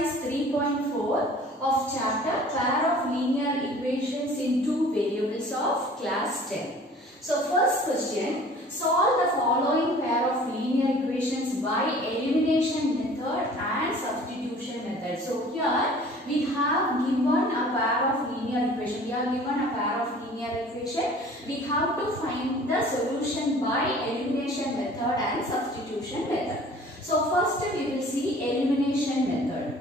exercise 3.4 of chapter pair of linear equations in two variables of class 10. So first question, solve the following pair of linear equations by elimination method and substitution method. So here we have given a pair of linear equation. We have to find the solution by elimination method and substitution method. So first we will see elimination method.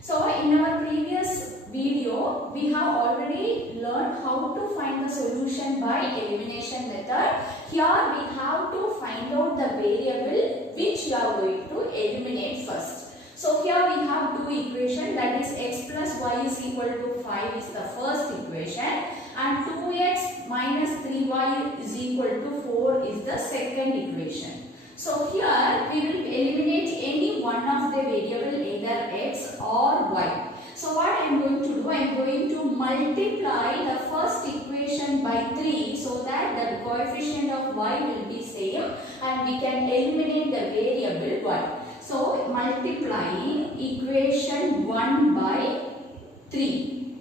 So in our previous video we have already learned how to find the solution by elimination method. Here we have to find out the variable which we are going to eliminate first. So here we have two equations, that is x plus y is equal to 5 is the first equation and 2x minus 3y is equal to 4 is the second equation. So here we will eliminate any one of the variable, either x or y. So what I am going to do, I am going to multiply the first equation by 3 so that the coefficient of y will be same and we can eliminate the variable y. So multiplying equation 1 by 3.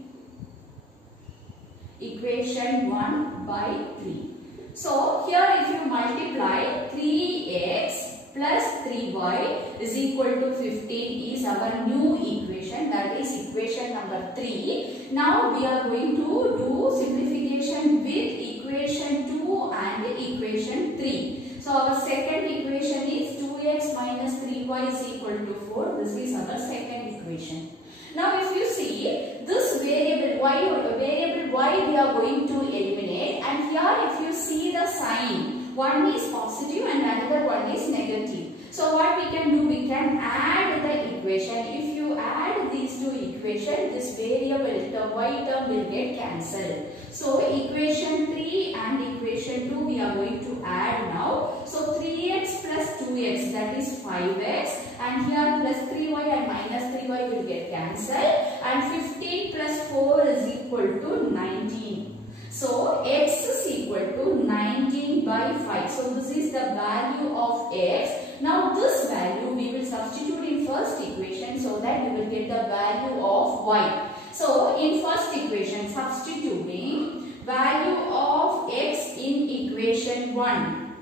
Equation 1 by 3. So here if you multiply 3x plus 3y is equal to 15 is our new equation, that is equation number 3. Now we are going to do simplification with equation 2 and equation 3. So our second equation is 2x minus 3y is equal to 4. This is our second equation. Now if you see this variable y we are going to eliminate, and here if you see the sign, one is positive and another one is negative. So what we can do, we can add the equation. If you add these two equations, this variable, the y term will get cancelled. So equation 3 and equation 2 we are going to add now. So 3x plus 2x, that is 5x, and here plus 3y and minus 3y will get cancelled, and 15 plus 4 is equal to 19. So x is equal to 19 by 5. So this is the value of x. Now this value we will substitute in first equation so that we will get the value of y. So in first equation, substituting value of x in equation 1.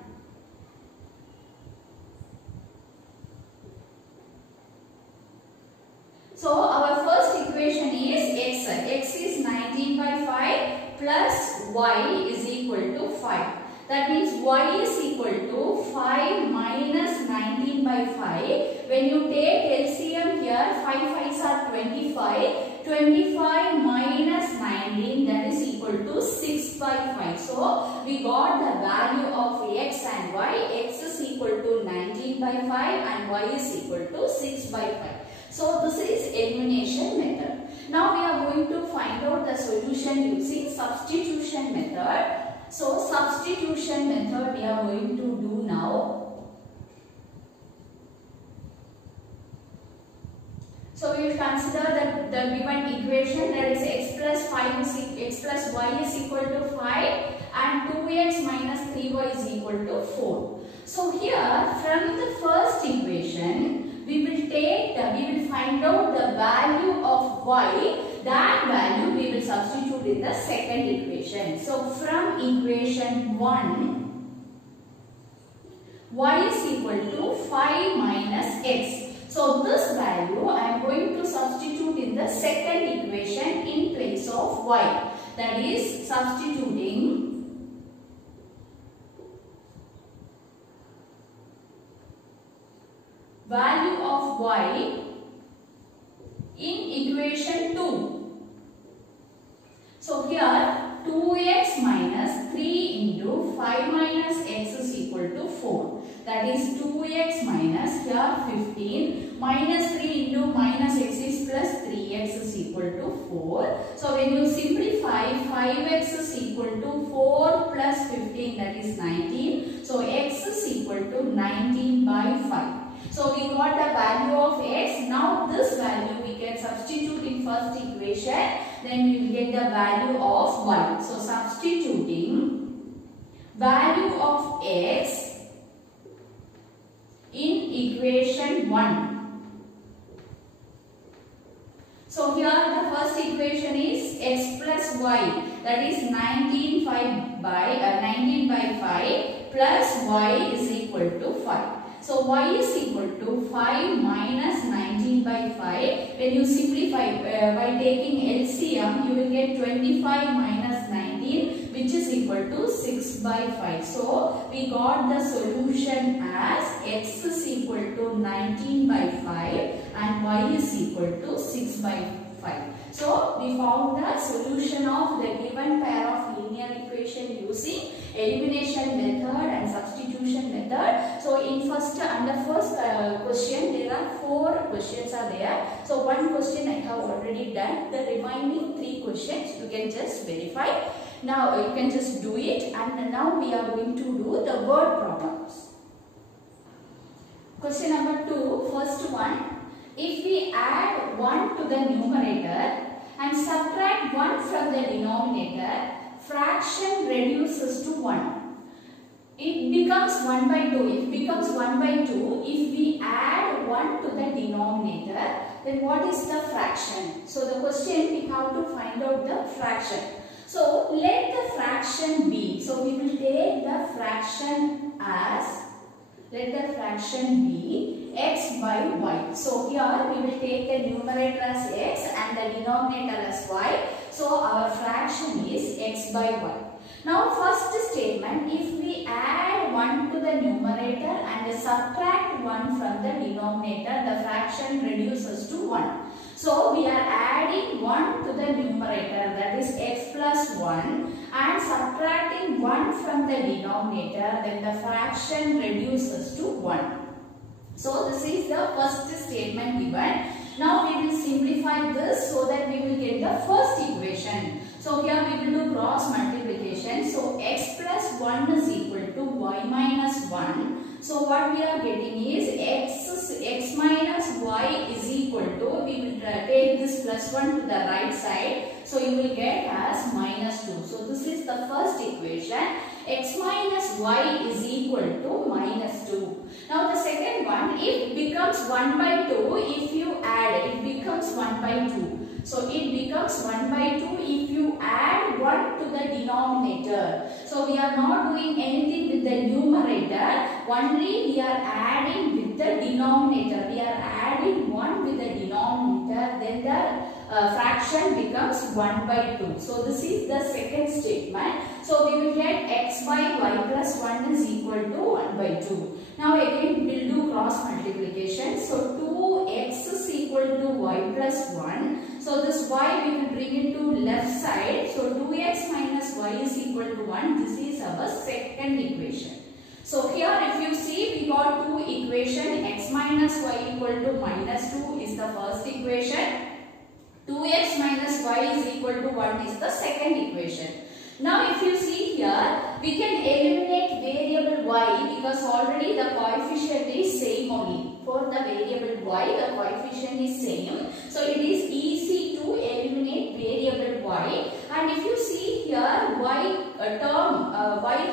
So our first equation is x is 19 by 5 plus y is equal to 5. That means y is equal to 5 minus 19 by 5. When you take LCM here, 5 5s are 25. 25 minus 19, that is equal to 6 by 5. So we got the value of x and y. X is equal to 19 by 5 and y is equal to 6 by 5. So this is elimination method. Now we are going to find out the solution using substitution method. So substitution method we are going to do now. So we will consider that the given equation, that is x plus y is equal to 5 and 2x minus 3y is equal to 4. So here from the first equation we will find out the value of y. That value we will substitute in the second equation. So from equation 1, y is equal to 5 minus x. So this value I am going to substitute in the second equation in place of y. That is substituting value of y in equation 2. So here 2x minus 3 into 5 minus x is equal to 4. That is 2x minus here 15 minus 3 into minus x is plus 3x is equal to 4. So when you simplify, 5x is equal to 4 plus 15, that is 19. So x is equal to 19 by 5. So we got the value of x. Now this value we can substitute in first equation. Then we will get the value of y. So substituting value of x in equation 1. So here the first equation is x plus y, that is 19 by 5 plus y is equal to 5. So y is equal to 5 minus 19 by 5. When you simplify by taking LCM, you will get 25 minus 19, which is equal to 6 by 5. So we got the solution as x is equal to 19 by 5 and y is equal to 6 by 5. So we found the solution of the given pair of linear equation using elimination method and substitution method. So in first question there are 4 questions are there. So one question I have already done. The remaining 3 questions you can just verify. Now you can just do it, and now we are going to do the word problems. Question number 2, first one. If we add 1 to the numerator and subtract 1 from the denominator, fraction reduces to 1. It becomes 1 by 2. It becomes 1 by 2 if we add 1 to the denominator. Then what is the fraction? So the question, we have to find out the fraction. So let the fraction be. So we will take the fraction as, let the fraction be x by y. So here we will take the numerator as x and the denominator as y. So our fraction is x by y. Now first statement, if we add 1 to the numerator and subtract 1 from the denominator, the fraction reduces to 1. So we are adding 1 to the numerator, that is x plus 1, and subtracting 1 from the denominator, then the fraction reduces to 1. So this is the first statement given. Now we will simplify this so that we will get the first equation. So here we will do cross multiplication. So x plus 1 is equal to y minus 1. So what we are getting is x minus y is equal to, we will take this plus 1 to the right side. So you will get as minus 2. So this is the first equation. X minus y is equal to minus 2. Now the second one, it becomes 1 by 2 if you add, it becomes 1 by 2. So it becomes 1 by 2 if you add 1 to the denominator. So we are not doing anything with the numerator, only we are adding with the denominator. We are adding 1 with the denominator, then the fraction becomes 1 by 2. So this is the second statement. So we will get x by y plus 1 is equal to 1 by 2. Now again we will do cross multiplication. So 2x is equal to y plus 1. So this y we will bring it to left side. So 2x minus y is equal to 1. This is our second equation. So here if you see, we got two equations. X minus y equal to minus 2 is the first equation. 2x minus y is equal to 1 is the second equation. Now if you see here, we can eliminate variable y because already the coefficient is same only. For the variable y, the coefficient is same. So it is easy to eliminate variable y. And if you see here, y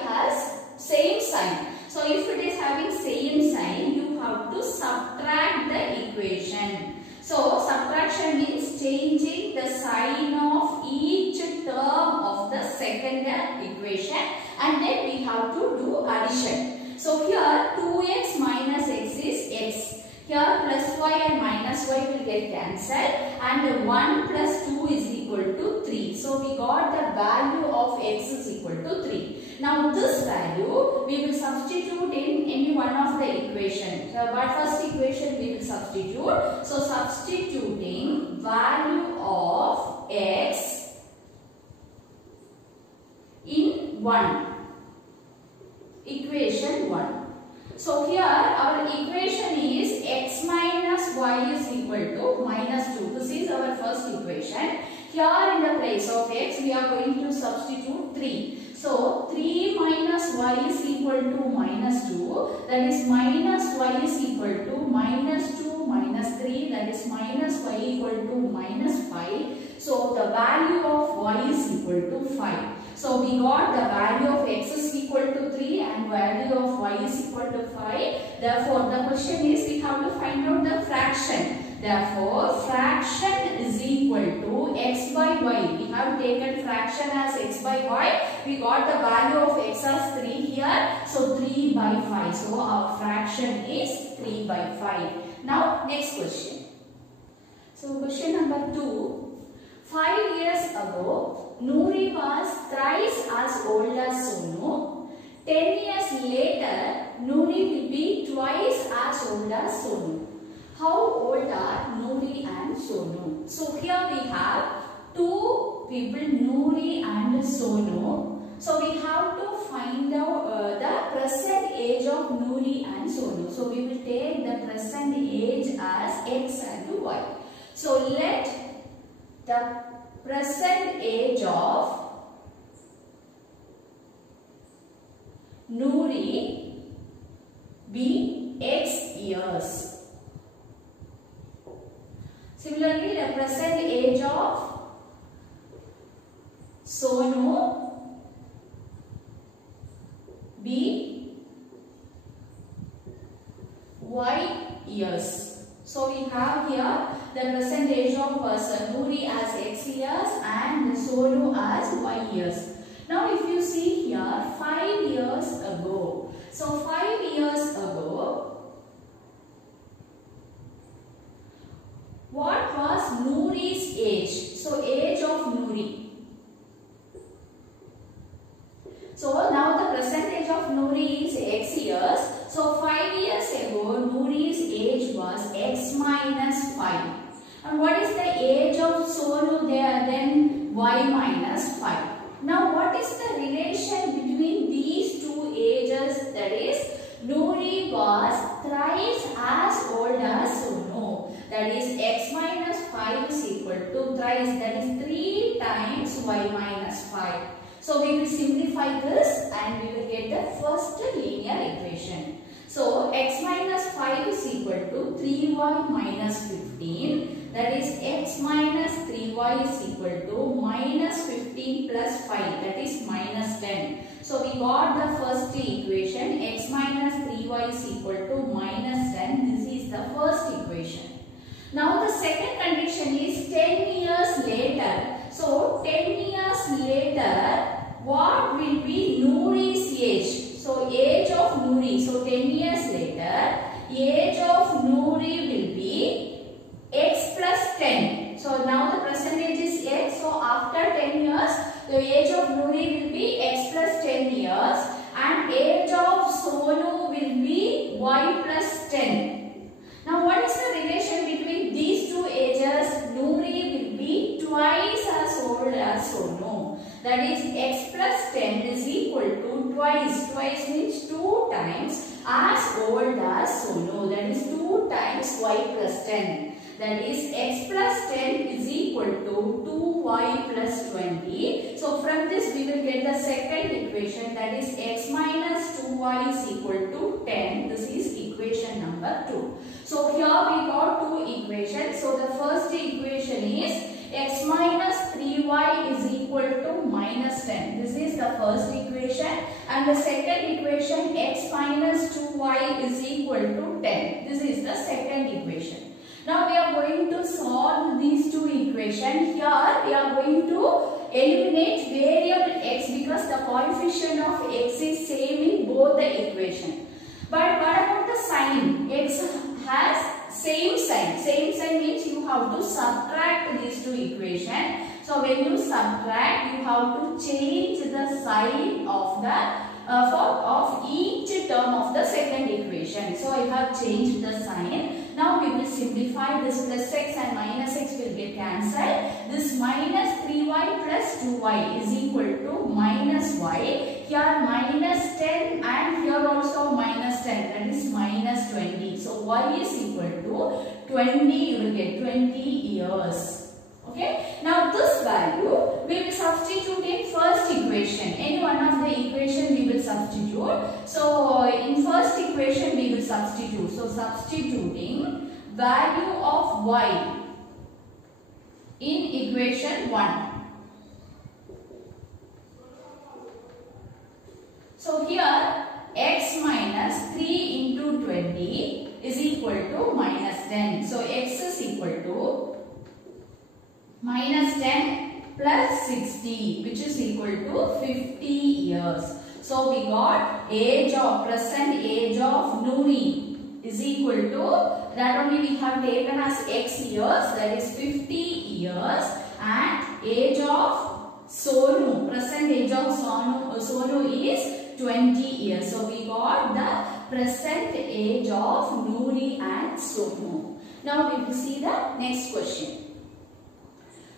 has same sign. So if it is having same sign, you have to subtract the equation. So subtraction means changing the sign of each term of the second equation, and then we have to do addition. So here 2x minus x is x. Here plus y and minus y will get cancelled, and 1 plus 2 is equal to 3. So we got the value of x is equal to 3. Now this value we will substitute in any one of the equations. So but first equation we will substitute. So substituting value of x in 1. Equation 1. So here our equation is x minus y is equal to minus 2. This is our first equation. Here in the place of x we are going to substitute 3. So 3 minus y is equal to minus 2. That is minus y is equal to minus 2 minus 3. That is minus y equal to minus 5. So the value of y is equal to 5. So we got the value of x is equal to 3 and value of y is equal to 5. Therefore the question is we have to find out the fraction. Therefore fraction is equal have taken fraction as x by y. We got the value of x as 3 here. So 3 by 5. So our fraction is 3 by 5. Now next question. So question number 2. 5 years ago, Noori was thrice as old as Sonu. 10 years later, Noori will be twice as old as Sonu. How old are Noori and Sonu? So here we have two people, Noori and Sonu. So we have to find out the present age of Noori and Sonu. So we will take the present age as x and y. So let the present age of Noori be x years. Similarly, the present age of Sonu be y years. So we have here the present age of Noori as x years and Sonu as y years. Now if you see here 5 years ago. So 5 years ago, what was Noori's age? So age of Noori. So now the present age of Noori is x years. So 5 years ago, Noori's age was x minus 5. And what is the age of Sonu there? Then y minus 5. Now what is the relation between these two ages? That is, Noori was thrice as old as Sonu. That is, x minus 5 is equal to thrice. That is 3 times y minus 5. So we will simplify this and we will get the first linear equation. So x minus 5 is equal to 3y minus 15. That is x minus 3y is equal to minus 15 plus 5. That is minus 10. So we got the first equation. X minus 3y is equal to minus 10. This is the first equation. Now the second condition is 10 years later. So 10 years later, what will be Noori's age? So age of Noori. So 10 years later, age of Noori will be x plus 10. So now the present age is x. So after 10 years, the age of Noori will be x plus 10 years. And age of Sonu will be y plus 10. Now what is the relation between these two ages? Noori will be twice as old as Sonu. That is x plus 10 is equal to twice. Twice means 2 times as old as Sonu. That is 2 times y plus 10. That is x plus 10 is equal to 2y plus 20. So from this we will get the second equation. That is x minus 2y is equal to 10. This is equation number 2. So here we got two equations. So the first equation is x minus 3y is equal to minus 10. This is the first equation. And the second equation, x minus 2y is equal to 10. This is the second equation. Now we are going to solve these two equations. Here we are going to eliminate variable x because the coefficient of x is same in both the equation. But what about the sign? X has same sign. Same sign means you have to subtract these two equations. So when you subtract, you have to change the sign of the of each term of the second equation. So I have changed the sign. Now we will simplify. This plus x and minus x will get cancelled. This minus 3y plus 2y is equal to minus y. Here minus 10 and here also minus 10. That is minus 20. So y is equal to 20. You will get 20 years. Okay. Now this value we will substitute in first equation. Any one of the equation we will substitute. So in first equation we will substitute. So substituting value of y in equation 1. So here x minus 3 into 20 is equal to minus 10. So x is equal to minus 10 plus 60, which is equal to 50 years. So we got age of present age of Noori is equal to, that only we have taken as x years, that is 50 years, and age of Sonu, present age of Sonu is 20 years. So we got the present age of Noori and Sonu. Now we will see the next question.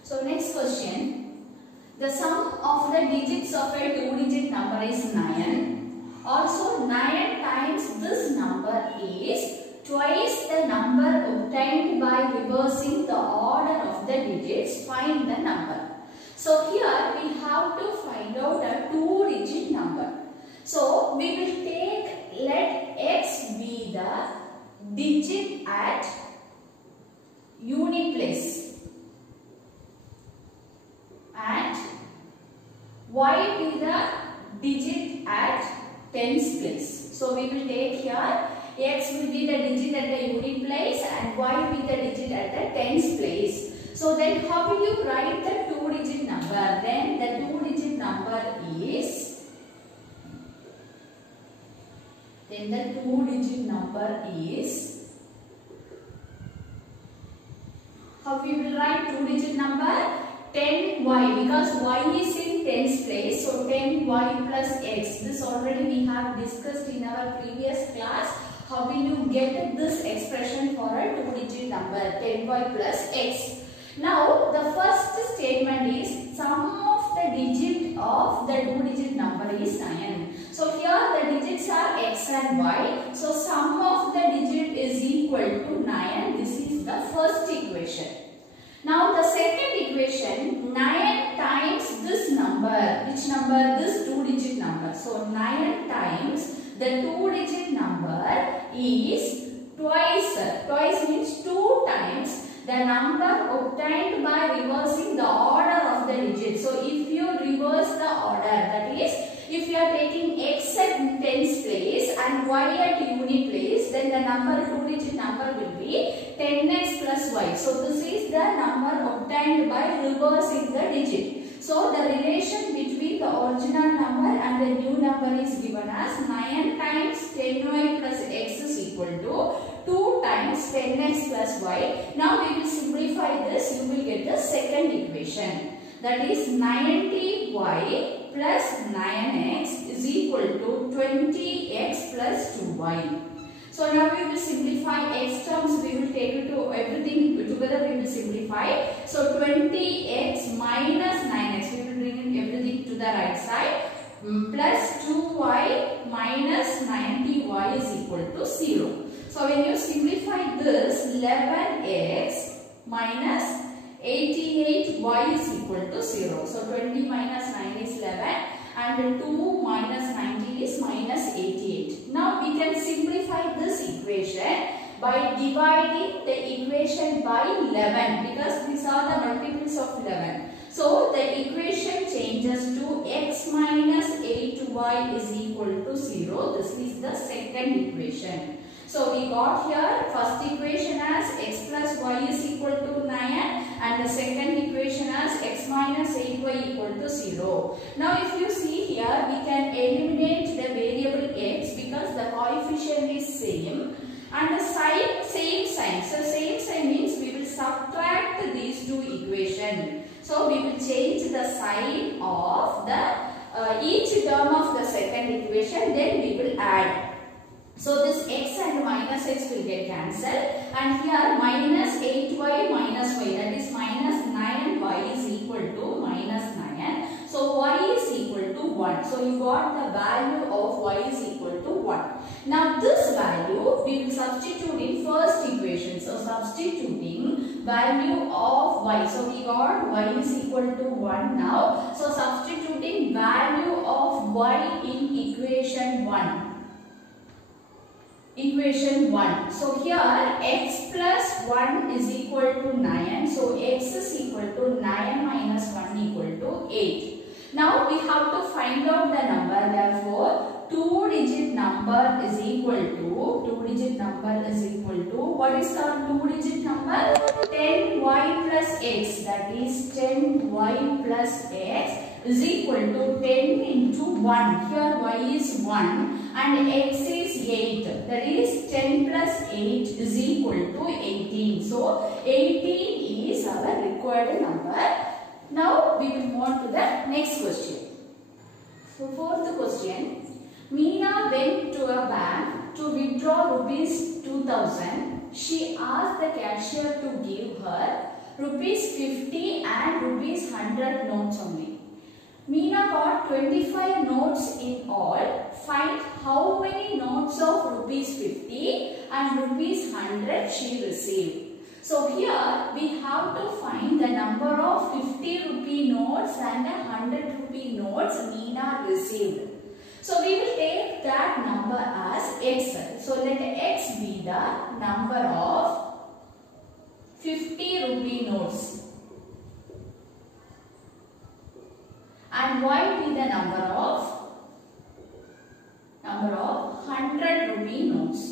So next question, the sum of the digits of a 2-digit number is 9. Also 9 times this number is twice the number obtained by reversing the order of the digits. Find the number. So here we have to find out a 2-digit number. So we will take, let x be the digit at unit place and y be the digit at tens place. So we will take here x will be the digit at the unit place and y will be the digit at the tens place. So then how will you write the 2-digit number? Then the 2-digit number is, how we will write 2-digit number? 10y, because y is in tens place, so 10y plus x. This already we have discussed in our previous class. How will you get this expression for a 2-digit number, 10y plus x? Now the first statement is sum of the digit of the 2-digit number is 9. So here the digits are x and y. So sum of the digit is equal to 9. This is the first equation. Now the second equation, 9 times this number. Which number? This 2-digit number. So 9 times the 2-digit number is twice. Twice means 2 times the number obtained by reversing the order of the digit. So if you reverse the order, that is, if you are taking x at tens place and y at unit place, then the number 2-digit number will be 10x plus y. So this is the number obtained by reversing the digit. So the relation between the original number and the new number is given as 9 times 10y plus x is equal to 2 times 10x plus y. Now we will simplify this. You will get the second equation. That is 90y plus 9x is equal to 20x plus 2y. So now we will simplify x terms. We will take it to everything together. We will simplify. So 20x minus 9x. We will bring in everything to the right side. Plus 2y minus 90y is equal to 0. So when you simplify this, 11x minus 88y is equal to 0. So 20 minus 9 is 11 and 2 minus 90 is minus 88. Now we can simplify this equation by dividing the equation by 11, because these are the multiples of 11. So the equation changes to x minus 8y is equal to 0. This is the second equation. So we got here first equation as x plus y is equal to 9 and the second equation as x minus 8y equal to 0. Now if you see here, we can eliminate the variable x because the coefficient is same and the sign same sign. So same sign means we will subtract these two equations. So we will change the sign of the each term of the second equation, then we will add. So this x and minus x will get cancelled and here minus 8y minus y, that is minus 9y is equal to minus 9. So y is equal to 1. So you got the value of y is equal to 1. Now this value we will substitute in first equation. So substituting value of y. So we got y is equal to 1 now. So substituting value of y in equation 1. Equation 1. So here x plus 1 is equal to 9. So x is equal to 9 minus 1 equal to 8. Now we have to find out the number. Therefore two-digit number is equal to, what is our two-digit number? 10y plus x, that is 10y plus x is equal to 10 into 1. Here y is 1 and x is 8. That is 10 plus 8 is equal to 18. So 18 is our required number. Now we will move on to the next question. So fourth question. Meena went to a bank to withdraw rupees 2000. She asked the cashier to give her rupees 50 and rupees 100 notes only. Meena got 25 notes in all. Find how many notes of rupees 50 and rupees 100 she received. So here we have to find the number of 50 rupee notes and 100 rupee notes Meena received. So we will take that number as x. So let x be the number of 50 rupee notes and y be the number of 100 rupee notes.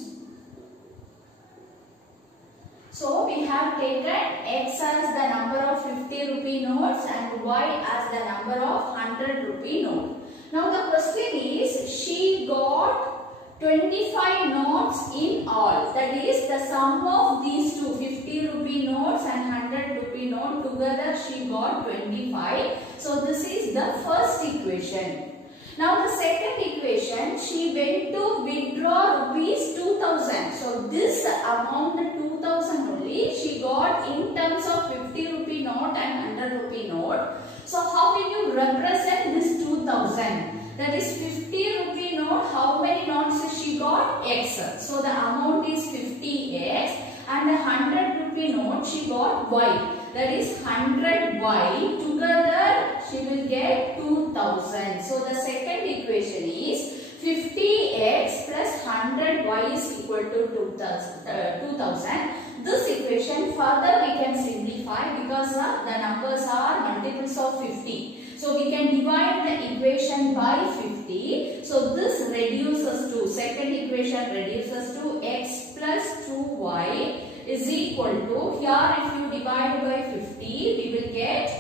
So we have taken x as the number of 50 rupee notes and y as the number of 100 rupee note. Now the question is, she got 25 notes in all. That is the sum of these two, 50 rupee notes and 100 rupee note, together she got 25. So this is the first equation. Now the second equation, she went to withdraw rupees 2000. So this amount 2000 only she got in terms of 50 rupee note and 100 rupee note. So how will you represent this 2000? That is 50 rupee note. How many notes she got? X. So the amount is 50x, and the 100 rupee note she got y. That is 100y. Together she will get 2000. So the second equation is 50x plus 100y is equal to 2000. This equation further we can simplify because the numbers are multiples of 50. So we can divide the equation by 50. So this reduces to, second equation reduces to x plus 2y is equal to, here if you divide by 50, we will get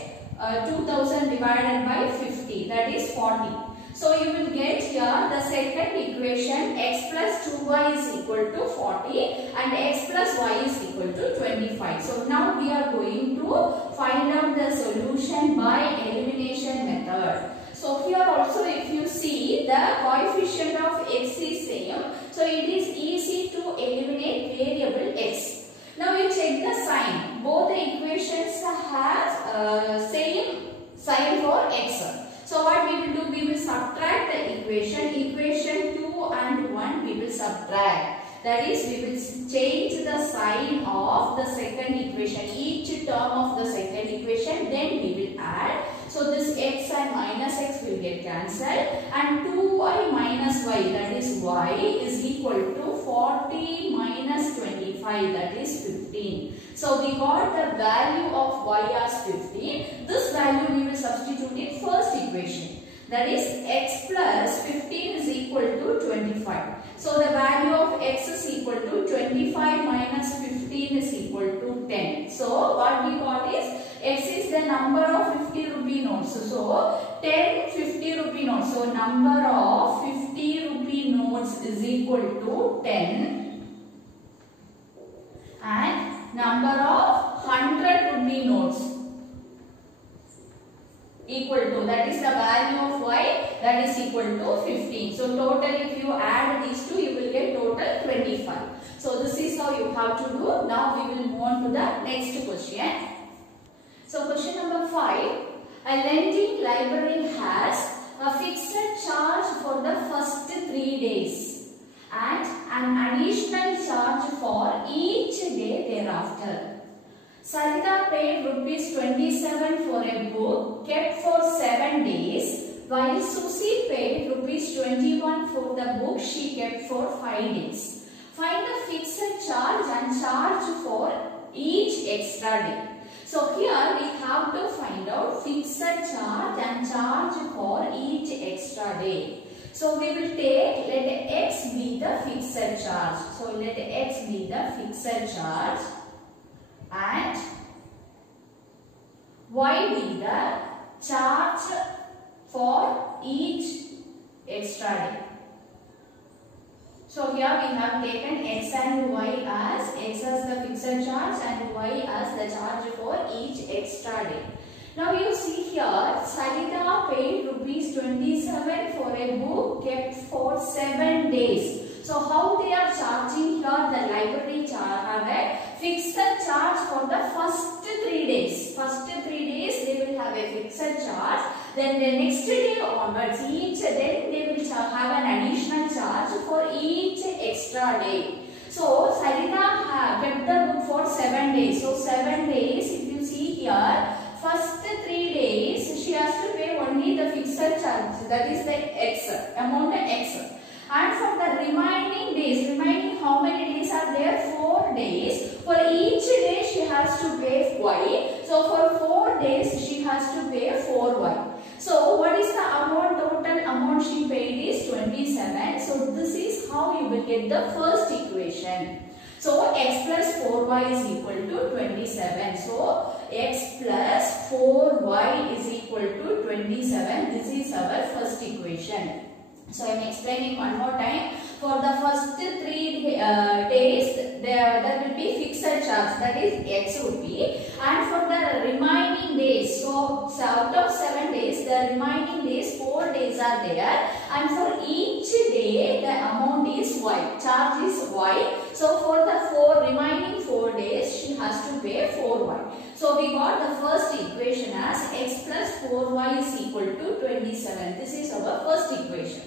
2000 divided by 50, that is 40. So you will get here the second equation, x plus 2y is equal to 40 and x plus y is equal to 25. So now we are going to find out the solution by elimination method. So here also if you see the coefficient of x is same, so it is easy to eliminate variable x. Now you check the sign. Both the equations have same sign for x. So what we will do? We will subtract the equation. Equation 2 and 1 we will subtract. That is, we will change the sign of the second equation. Each term of the second equation, then we will add. So this x and minus x will get cancelled, and 2y minus y, that is y, is equal to 40 minus 25, that is 15. So we got the value of y as 15. This value we will substitute in first equation. That is x plus 15 is equal to 25. So the value of x is equal to 25 minus 15 is equal to 10. So what we got is x is the number of 50 rupee notes. So 10 50 rupee notes. So number of 50 rupee notes is equal to 10. And number of 100 rupee notes equal to, that is the value of y, that is equal to 15. So total, if you add these two, you will get total 25. So this is how you have to do. Now we will move on to the next question. So question number 5. A lending library has a fixed charge for the first 3 days and an additional charge for each day thereafter. Sarita paid rupees 27 for a book kept for 7 days, while Susie paid rupees 21 for the book she kept for 5 days. Find the fixed charge and charge for each extra day. So here we have to find out fixed charge and charge for each extra day. So we will take, let x be the fixed charge. So let x be the fixed charge and y be the charge for each extra day. So here we have taken x and y as x as the fixed charge and y as the charge for each extra day. Now you see here, Sarita paid rupees 27 for a book kept for 7 days. So how they are charging here? The library have a fixed charge for the first 3 days. First 3 days they will have a fixed charge. Then the next day onwards, then they will have an additional charge for each extra day. So Sarita kept the book for 7 days. So 7 days, if you see here, first 3 days she has to pay only the fixed charge, that is the x, amount x. And for the remaining days, remaining how many days are there? 4 days. For each day she has to pay y. So for 4 days she has to pay 4y. So what is the amount? Total amount she paid is 27. So this is how you will get the first equation. So x plus 4y is equal to 27. So x plus 4y is equal to 27. This is our first equation. So I am explaining one more time. For the first 3 days, there will be fixed charge, that is x rupee. And for the remaining days, so out of 7 days, the remaining days 4 days are there. And for each day, the amount is y. Charge is y. So for the remaining 4 days, she has to pay 4y. So we got the first equation as x plus 4y is equal to 27. This is our first equation.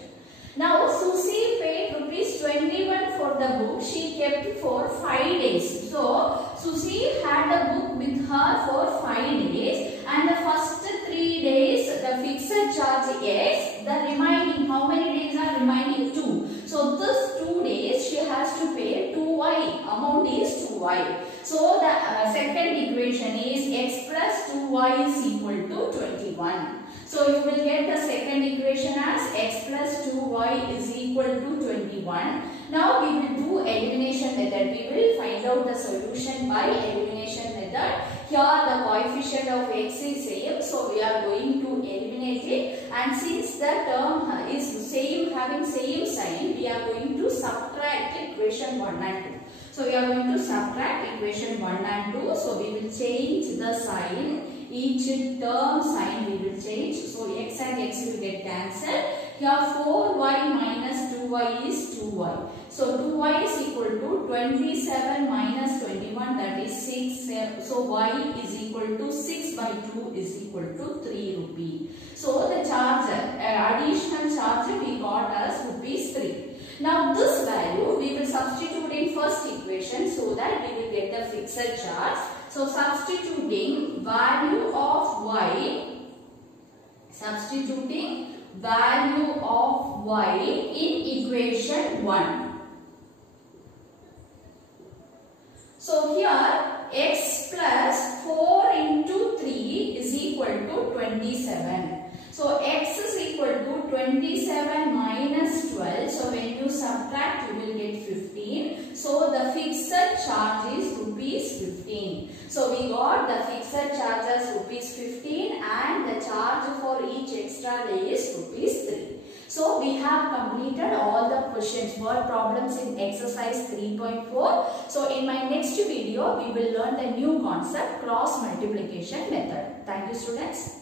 Now Susie paid rupees 21 for the book she kept for 5 days. So Susie had the book with her for 5 days and the first 3 days the fixed charge x, the remaining how many days are remaining? 2. So this 2 days she has to pay 2y, amount is 2y. So the second equation is x plus 2y is equal to 21. So you will get the second equation as x plus 2y is equal to 21. Now we will do elimination method. We will find out the solution by elimination method. Here the coefficient of x is same. So we are going to eliminate it. And since the term is same, having same sign, we are going to subtract equation 1 and 2. So we are going to subtract equation 1 and 2. So we will change the sign. Each term sign we will change. So x and x will get cancelled. Here 4y minus 2y is 2y. So 2y is equal to 27 minus 21, that is 6. So y is equal to 6 by 2 is equal to 3 rupee. So the charge, additional charge we got as rupees 3. Now this value we will substitute in first equation so that we will get the fixed charge. So substituting value of y in equation 1. So here x plus 4 into 3 is equal to 27. So x is equal to 27 minus 12. So when you subtract, you will get 15. So the fixed charge is rupees 15. So we got the fixed charge as rupees 15 and the charge for each extra day is rupees 3. So we have completed all the questions, word problems in exercise 3.4. So in my next video, we will learn the new concept, cross multiplication method. Thank you, students.